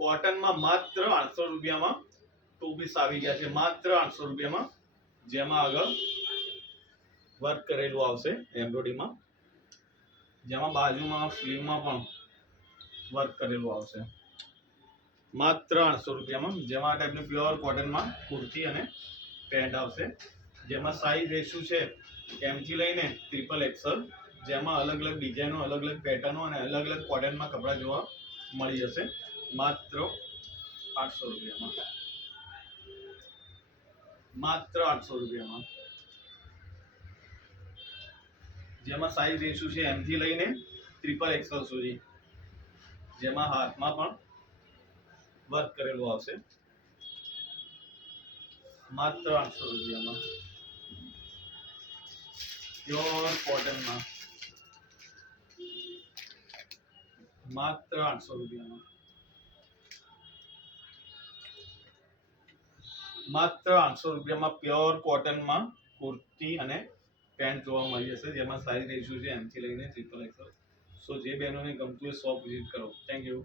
કોટનમાં માત્ર 800 રૂપિયામાં two piece આવી ગયા છે, માત્ર 800 રૂપિયામાં, જેમાં આગળ વર્ક કરેલું આવશે એમ્બ્રોઇડરીમાં, જેમાં બાજુમાં સ્લીવમાં પણ વર્ક કરેલું આવશે, માત્ર 800 રૂપિયામાં, જેમાં આ ટાઈપની પ્યોર કોટનમાં કુર્તી અને પેન્ટ આવશે, જેમાં સાઈઝ રેશિયો છે M થી લઈને XXL, જેમાં અલગ અલગ ડિઝાઇનો, અલગ અલગ પેટર્નો અને અલગ અલગ કોટનમાં કપડા જોવા મળી જશે, માત્ર 800 રૂપિયામાં, માત્ર 800 રૂપિયામાં, જેમાં સાઈઝ રેશિયો છે M થી લઈને XXL સુધી, જેમાં હાથમાં પણ વર્ક કરેલું આવશે, માત્ર 800 રૂપિયામાં, પ્યોર કોટનમાં, માત્ર 800 રૂપિયામાં, માત્ર 800 રૂપિયામાં પ્યોર કોટનમાં કુર્તી અને પેન્ટ જોવા મળી જશે, જેમાં સાઈઝ રેશિયો છે M થી લઈને XXL. સો જે બહેનોને ગમતું હોય શોપ વિઝિટ કરો. Thank you.